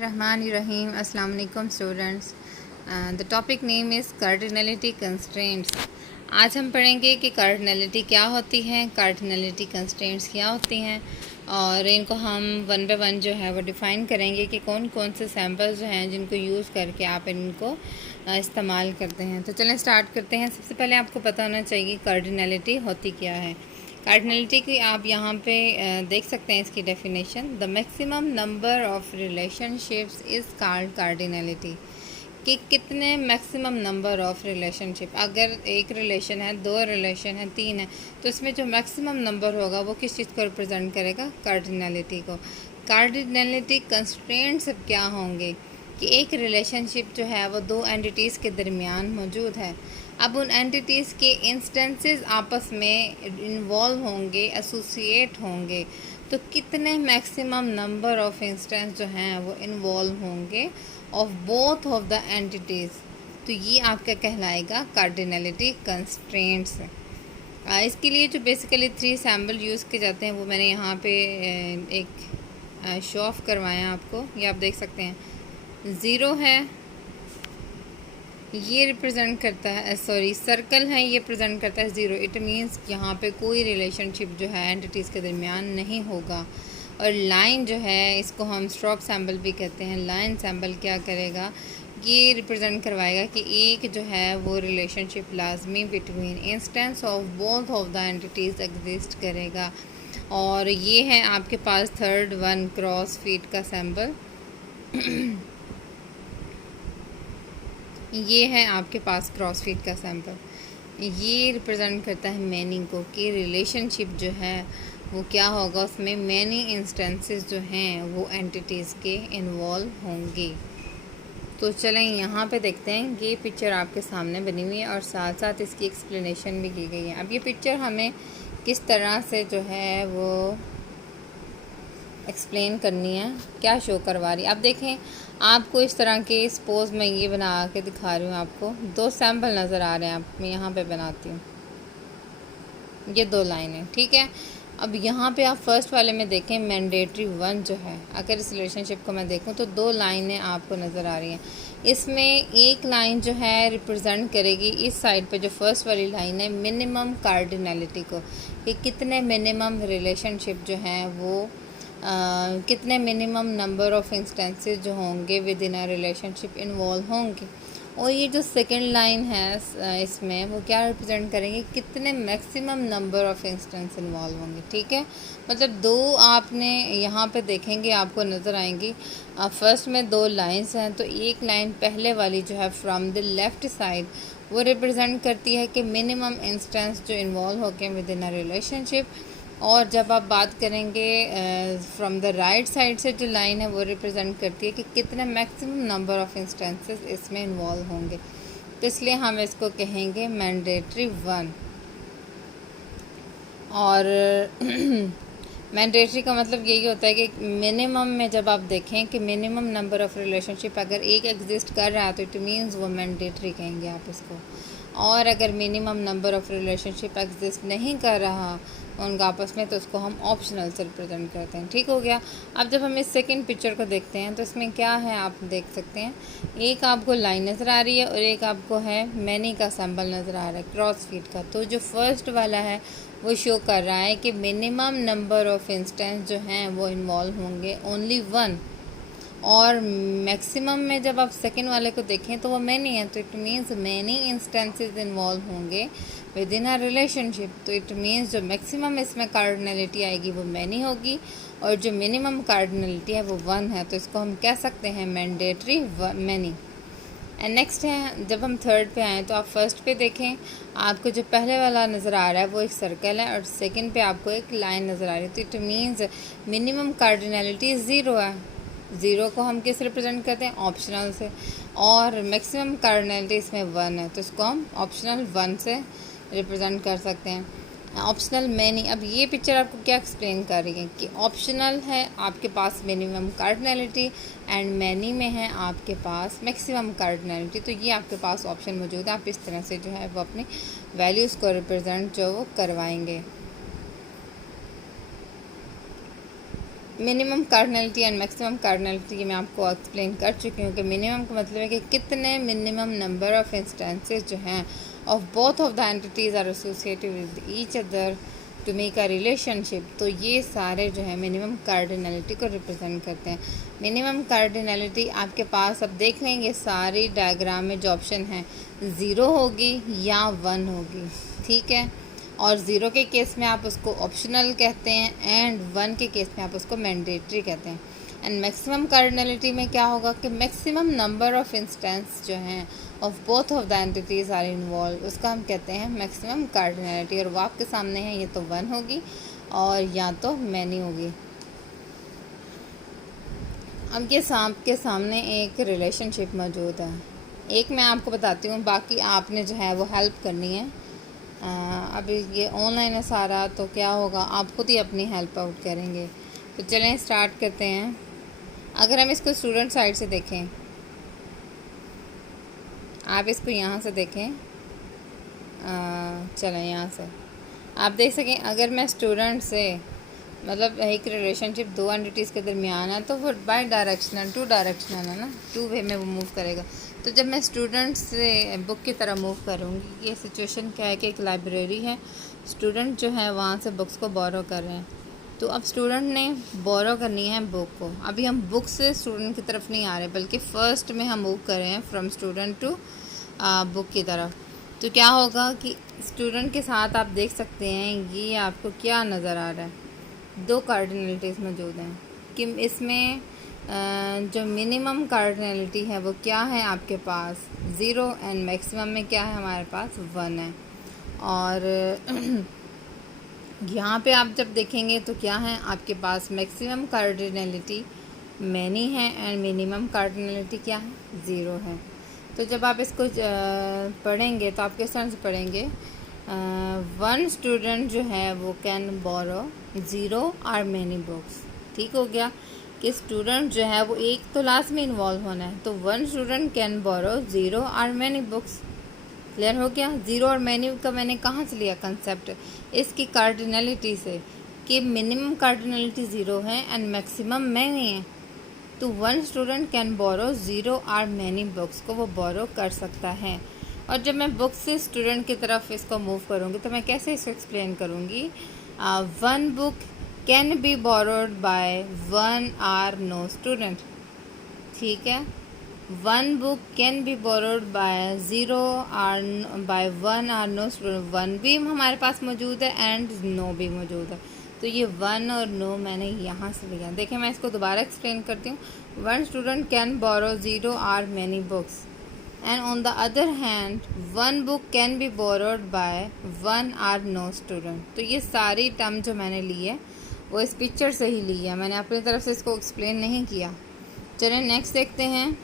Rahim. Assalamu alaikum students. The topic name is cardinality constraints. आज हम पढ़ेंगे कि कार्डिनलिटी क्या होती है, कार्डिनलिटी कंस्ट्रेंट्स क्या होती हैं और इनको हम वन बाय वन जो है वो डिफ़ाइन करेंगे कि कौन कौन से सैम्पल्स जो हैं जिनको यूज़ करके आप इनको इस्तेमाल करते हैं। तो चलें स्टार्ट करते हैं। सबसे पहले आपको पता होना चाहिए कार्डिनलिटी होती क्या है। कार्डिनलिटी की आप यहाँ पे देख सकते हैं इसकी definition. The maximum number of relationships is called cardinality. कि कितने मैक्सिमम नंबर ऑफ़ रिलेशनशिप, अगर एक रिलेशन है, दो रिलेशन है, तीन है, तो इसमें जो मैक्सिमम नंबर होगा वो किस चीज़ को रिप्रेजेंट करेगा? कार्डिनलिटी को। कार्डिनलिटी कंस्ट्रेंट्स अब क्या होंगे कि एक रिलेशनशिप जो है वो दो एंटिटीज़ के दरमियान मौजूद है। अब उन एंटिटीज़ के इंस्टेंसेस आपस में इन्वॉल्व होंगे, एसोसिएट होंगे, तो कितने मैक्सिमम नंबर ऑफ़ इंस्टेंस जो हैं वो इन्वॉल्व होंगे of both of the entities, तो ये आपका कहलाएगा कार्डिनलिटी कंस्ट्रेंट्स। इसके लिए जो बेसिकली 3 सैम्पल यूज़ किए जाते हैं वो मैंने यहाँ पे एक शो ऑफ करवाया आपको, ये आप देख सकते हैं। ज़ीरो है, ये रिप्रेजेंट करता है, सॉरी सर्कल है, ये प्रेजेंट करता है ज़ीरो। इट मीन्स यहाँ पे कोई रिलेशनशिप जो है एंटिटीज़ के दरमियान नहीं होगा। और लाइन जो है इसको हम स्ट्रोक सैम्पल भी कहते हैं। लाइन सैम्पल क्या करेगा, ये रिप्रेजेंट करवाएगा कि एक जो है वो रिलेशनशिप लाजमी between instance of both of the entities exist करेगा। और ये है आपके पास थर्ड वन क्रॉस फीट का सैम्पल। ये है आपके पास क्रॉस फीट का सैम्पल। ये रिप्रेजेंट करता है मैनी को, कि रिलेशनशिप जो है वो क्या होगा, उसमें मैनी इंस्टेंसेस जो हैं वो एंटिटीज़ के इन्वॉल्व होंगे। तो चलें यहाँ पे देखते हैं। ये पिक्चर आपके सामने बनी हुई है और साथ साथ इसकी एक्सप्लेनेशन भी की गई है। अब ये पिक्चर हमें किस तरह से जो है वो एक्सप्लेन करनी है, क्या शो करवा रही है। अब देखें, आपको इस तरह के सपोज़ मैं ये बना के दिखा रही हूँ, आपको 2 सैम्पल नज़र आ रहे हैं। आप मैं यहाँ पे बनाती हूँ, ये 2 लाइनें, ठीक है। अब यहाँ पे आप फर्स्ट वाले में देखें, मैंडेटरी 1 जो है, अगर इस रिलेशनशिप को मैं देखूँ तो 2 लाइनें आपको नज़र आ रही हैं। इसमें एक लाइन जो है रिप्रेजेंट करेगी इस साइड पे, जो फर्स्ट वाली लाइन है, मिनिमम कार्डिनलिटी को, कि कितने मिनिमम रिलेशनशिप जो हैं वो कितने मिनिमम नंबर ऑफ़ इंस्टेंसेस जो होंगे with in a relationship involve होंगे। और ये जो सेकंड लाइन है इसमें वो क्या रिप्रेजेंट करेंगे, कितने maximum number of instance involve होंगे, ठीक है। मतलब 2 आपने यहाँ पे देखेंगे आपको नज़र आएंगी। फर्स्ट में 2 लाइंस हैं, तो एक लाइन पहले वाली जो है फ्रॉम द लेफ़्ट साइड वो रिप्रेजेंट करती है कि मिनिमम इंस्टेंस जो इन्वॉल्व होंगे विद इन अ रिलेशनशिप। और जब आप बात करेंगे फ्रॉम द राइट साइड से जो लाइन है वो रिप्रेजेंट करती है कि कितने मैक्सिमम नंबर ऑफ़ इंस्टेंसेस इसमें इन्वॉल्व होंगे। तो इसलिए हम इसको कहेंगे मैंडेटरी 1। और मैंडेटरी का मतलब यही होता है कि मिनिमम में जब आप देखें कि मिनिमम नंबर ऑफ़ रिलेशनशिप अगर एक एग्जिस्ट कर रहा है तो इट मीन्स वो मैंडेटरी कहेंगे आप इसको। और अगर minimum number of relationship exist नहीं कर रहा उनका आपस में, तो उसको हम ऑप्शनल से रिप्रेजेंट करते हैं, ठीक हो गया। अब जब हम इस सेकंड पिक्चर को देखते हैं तो इसमें क्या है आप देख सकते हैं, एक आपको लाइन नज़र आ रही है और एक आपको है मैनी का सैम्पल नज़र आ रहा है क्रॉस फीट का। तो जो फर्स्ट वाला है वो शो कर रहा है कि मिनिमम नंबर ऑफ़ इंस्टेंस जो हैं वो इन्वॉल्व होंगे ओनली 1। और मैक्सिमम में जब आप सेकंड वाले को देखें तो वो मैनी है, तो it means many instances involve होंगे विद इन अ रिलेशनशिप। तो इट मीन्स जो मैक्सिमम इसमें कार्डिनलिटी आएगी वो मैनी होगी और जो मिनिमम कार्डिनलिटी है वो 1 है। तो इसको हम कह सकते हैं मैंडेटरी मैनी। एंड नेक्स्ट है, जब हम थर्ड पे आएँ तो आप फर्स्ट पे देखें, आपको जो पहले वाला नज़र आ रहा है वो एक सर्कल है और सेकंड पे आपको एक लाइन नज़र आ रही है। तो इट मीन्स मिनिमम कार्डिनलिटी 0 है। 0 को हम किस रिप्रेजेंट करते हैं, ऑप्शनल से। और मैक्सिमम कार्डिनलिटी इसमें 1 है, तो इसको हम ऑप्शनल 1 से रिप्रेजेंट कर सकते हैं। ऑप्शनल मैनी, अब ये पिक्चर आपको क्या एक्सप्लेन कर रही है कि ऑप्शनल है आपके पास मिनिमम कार्डिनलिटी एंड मैनी में है आपके पास मैक्सिमम कार्डिनलिटी। तो ये आपके पास ऑप्शन मौजूद है, आप इस तरह से जो है वो अपनी वैल्यूज़ को रिप्रेजेंट जो वो करवाएंगे। Minimum cardinality and maximum cardinality मैं आपको एक्सप्लेन कर चुकी हूँ कि मिनिमम का मतलब है कि कितने मिनिमम नंबर ऑफ इंस्टेंसेस जो हैं of both of the entities are associated with each other to make a relationship. तो ये सारे जो है मिनिमम कार्डिनलिटी को रिप्रेजेंट करते हैं। मिनिमम कार्डिनलिटी आपके पास अब देख लेंगे सारी डायग्राम में जो ऑप्शन है 0 होगी या 1 होगी, ठीक है। और 0 के केस में आप उसको ऑप्शनल कहते हैं एंड 1 के केस में आप उसको मैंडेटरी कहते हैं। एंड मैक्सिमम कार्डिनलिटी में क्या होगा कि मैक्सिमम नंबर ऑफ इंस्टेंस जो हैं of both of the entities are involve, उसका हम कहते हैं मैक्सिमम कार्डिनलिटी। और वो आपके सामने है, ये तो 1 होगी और या तो मैनी होगी। अब ये सांप के सामने एक रिलेशनशिप मौजूद है, एक मैं आपको बताती हूँ, बाकी आपने जो है वो हेल्प करनी है। अभी ये ऑनलाइन है सारा, तो क्या होगा आप खुद ही अपनी हेल्प आउट करेंगे। तो चलें स्टार्ट करते हैं। अगर हम इसको स्टूडेंट साइड से देखें, आप इसको यहाँ से देखें, चलें यहाँ से आप देख सकें। अगर मैं स्टूडेंट से मतलब एक रिलेशनशिप दो एंटिटीज़ के दरमियान है तो वो बाई डायरेक्शनल, टू डायरेक्शनल है ना, टू वे में वो मूव करेगा। तो जब मैं स्टूडेंट से बुक की तरह मूव करूँगी, ये सिचुएशन क्या है कि एक लाइब्रेरी है, स्टूडेंट जो है वहाँ से बुक्स को बोरो कर रहे हैं। तो अब स्टूडेंट ने बोरो करनी है बुक को। अभी हम बुक से स्टूडेंट की तरफ नहीं आ रहे, बल्कि फ़र्स्ट में हम मूव कर रहे हैं फ्रॉम स्टूडेंट टू बुक की तरफ। तो क्या होगा कि स्टूडेंट के साथ आप देख सकते हैं ये आपको क्या नज़र आ रहा है, दो कार्डिनलिटीज़ मौजूद हैं कि इसमें जो मिनिमम कार्डिनलिटी है वो क्या है आपके पास 0 एंड मैक्सिमम में क्या है हमारे पास 1 है। और यहाँ पे आप जब देखेंगे तो क्या है आपके पास मैक्सिमम कार्डिनलिटी मैनी है एंड मिनिमम कार्डिनलिटी क्या है 0 है। तो जब आप इसको पढ़ेंगे तो आप किस तरह से पढ़ेंगे, 1 स्टूडेंट जो है वो कैन बोरो 0 और मैनी बुक्स। ठीक हो गया कि स्टूडेंट जो है वो एक तो लास्ट में इन्वॉल्व होना है, तो 1 स्टूडेंट कैन बोरो 0 और मैनी बुक्स। क्लियर हो गया। 0 और मैनी का मैंने कहाँ से लिया कंसेप्ट, इसकी कार्डिनलिटी से, कि मिनिमम कार्डिनलिटी 0 है एंड मैक्सिमम मैनी है। तो 1 स्टूडेंट कैन बोरो 0 और मैनी बुक्स को वो बोरो कर सकता है। और जब मैं बुक से स्टूडेंट की तरफ इसको मूव करूँगी तो मैं कैसे इसको एक्सप्लेन करूँगी, 1 book can be borrowed by 1 और नो स्टूडेंट। ठीक है, 1 book can be borrowed by 0 और बाय 1 और नो स्टूडेंट। 1 भी हमारे पास मौजूद है एंड नो भी मौजूद है। तो ये 1 और नो मैंने यहाँ से लिया। देखिए मैं इसको दोबारा एक्सप्लेन करती हूँ। 1 स्टूडेंट कैन बोरो 0 और many books and on the other hand 1 book can be borrowed by 1 or no student। तो ये सारी टर्म जो मैंने ली है वो इस पिक्चर से ही ली है, मैंने अपनी तरफ से इसको एक्सप्लेन नहीं किया। चलिए नेक्स्ट देखते हैं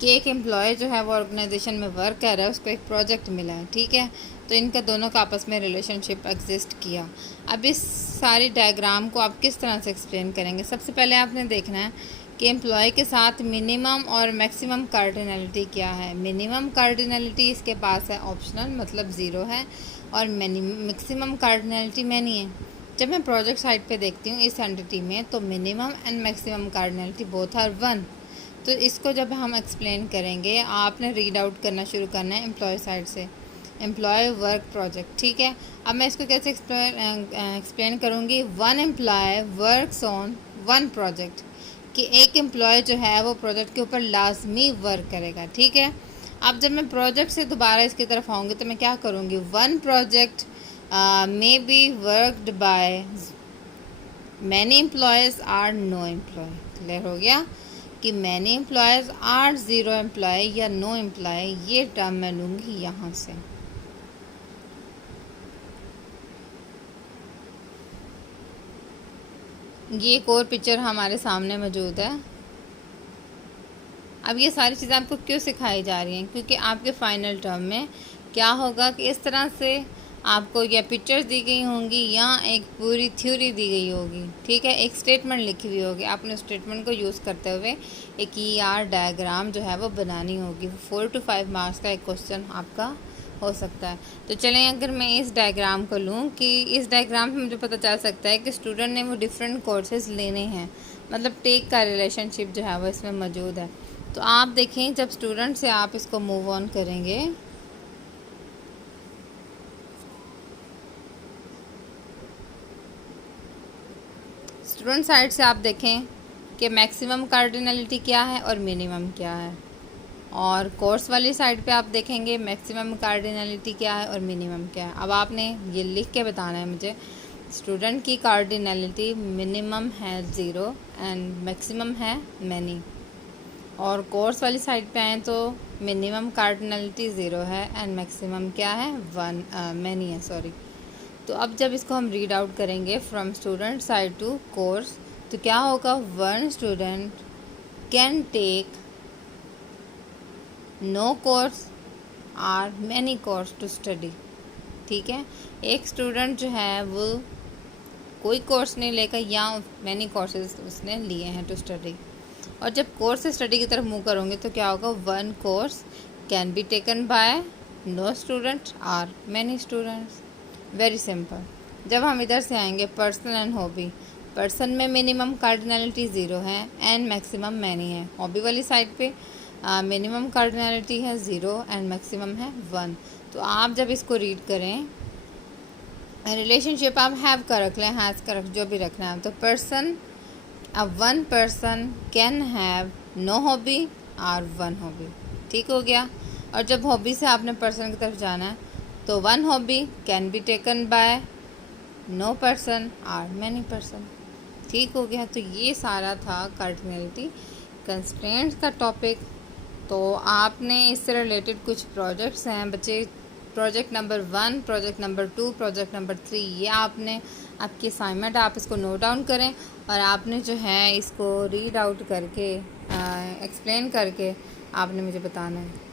कि एक एम्प्लॉय जो है वो ऑर्गेनाइजेशन में वर्क कर रहा है, उसको एक प्रोजेक्ट मिला है। ठीक है, तो इनका दोनों का आपस में रिलेशनशिप एग्जिस्ट किया। अब इस सारी डायग्राम को आप किस तरह से एक्सप्लेन करेंगे, सबसे पहले आपने देखना है कि एम्प्लॉय के साथ मिनिमम और मैक्सिमम कार्डिनलिटी क्या है। मिनिमम कार्डिनलिटी इसके पास है ऑप्शनल, मतलब 0 है, और मैक्सिमम कार्डिनलिटी मैनी है। जब मैं प्रोजेक्ट साइड पे देखती हूँ इस एंटिटी में, तो minimum and maximum cardinality both are 1। तो इसको जब हम एक्सप्लेन करेंगे, आपने रीड आउट करना शुरू करना है एम्प्लॉय साइड से, एम्प्लॉय वर्क प्रोजेक्ट। ठीक है, अब मैं इसको कैसे एक्सप्लेन करूँगी, 1 एम्प्लॉय वर्क्स ऑन 1 प्रोजेक्ट, कि एक एम्प्लॉय जो है वो प्रोजेक्ट के ऊपर लाजमी वर्क करेगा। ठीक है, अब जब मैं प्रोजेक्ट से दोबारा इसकी तरफ आऊँगी तो मैं क्या करूँगी, 1 project may be worked by many employees or no employee. Clear हो गया कि मैनी एम्प्लॉयज़ आर 0 एम्प्लॉय या नो एम्प्लॉय, ये टर्म मैं लूँगी यहाँ से। ये एक और पिक्चर हमारे सामने मौजूद है। अब ये सारी चीज़ें आपको क्यों सिखाई जा रही हैं, क्योंकि आपके फाइनल टर्म में क्या होगा कि इस तरह से आपको या पिक्चर्स दी गई होंगी या एक पूरी थ्योरी दी गई होगी। ठीक है, एक स्टेटमेंट लिखी हुई होगी, आपने उस स्टेटमेंट को यूज़ करते हुए एक ER डायग्राम जो है वो बनानी होगी। 4 to 5 मार्क्स का एक क्वेश्चन आपका हो सकता है। तो चलें, अगर मैं इस डायग्राम को लूँ कि इस डायग्राम से मुझे पता चल सकता है कि स्टूडेंट ने वो डिफरेंट कोर्सेज लेने हैं, मतलब टेक का रिलेशनशिप जो है वो इसमें मौजूद है। तो आप देखें, जब स्टूडेंट से आप इसको मूव ऑन करेंगे, स्टूडेंट साइड से आप देखें कि मैक्सिमम कार्डिनलिटी क्या है और मिनिमम क्या है, और कोर्स वाली साइड पे आप देखेंगे मैक्सिमम कार्डिनलिटी क्या है और मिनिमम क्या है। अब आपने ये लिख के बताना है मुझे, स्टूडेंट की कार्डिनलिटी मिनिमम है 0 एंड मैक्सिमम है मैनी, और कोर्स वाली साइड पे आए तो मिनिमम कार्डिनलिटी 0 है एंड मैक्सिमम क्या है 1 मैनी है, सॉरी। तो अब जब इसको हम रीड आउट करेंगे from student side to course, तो क्या होगा, 1 student can take no course or many course to study. ठीक है, एक स्टूडेंट जो है वो कोई कोर्स नहीं लेकर या मैनी कोर्सेज उसने लिए हैं टू स्टडी। और जब कोर्स से स्टडी की तरफ मूव करोगे तो क्या होगा, 1 course can be taken by no student or many students. Very simple. जब हम इधर से आएंगे पर्सन एंड हॉबी, पर्सन में मिनिमम कार्डिनलिटी 0 है एंड मैक्सिमम मैनी है। हॉबी वाली साइड पे मिनिमम कार्डिनलिटी है 0 एंड मैक्सिमम है 1। तो आप जब इसको रीड करें, रिलेशनशिप आप हैव का रख लें, हैज़ का रख, जो भी रखना है। तो पर्सन, अब 1 person can have no hobby or 1 hobby. ठीक हो गया। और जब हॉबी से आपने पर्सन की तरफ जाना है तो 1 hobby can be taken by no person or many person. ठीक हो गया। तो ये सारा था कार्डिनलिटी कंस्ट्रेंट्स का टॉपिक। तो आपने इससे रिलेटेड कुछ प्रोजेक्ट्स हैं बच्चे, project number 1, project number 2, project number 3, ये आपने आपकी असाइनमेंट, आप इसको नोट डाउन करें और आपने जो है इसको रीड आउट करके एक्सप्लेन करके आपने मुझे बताना है।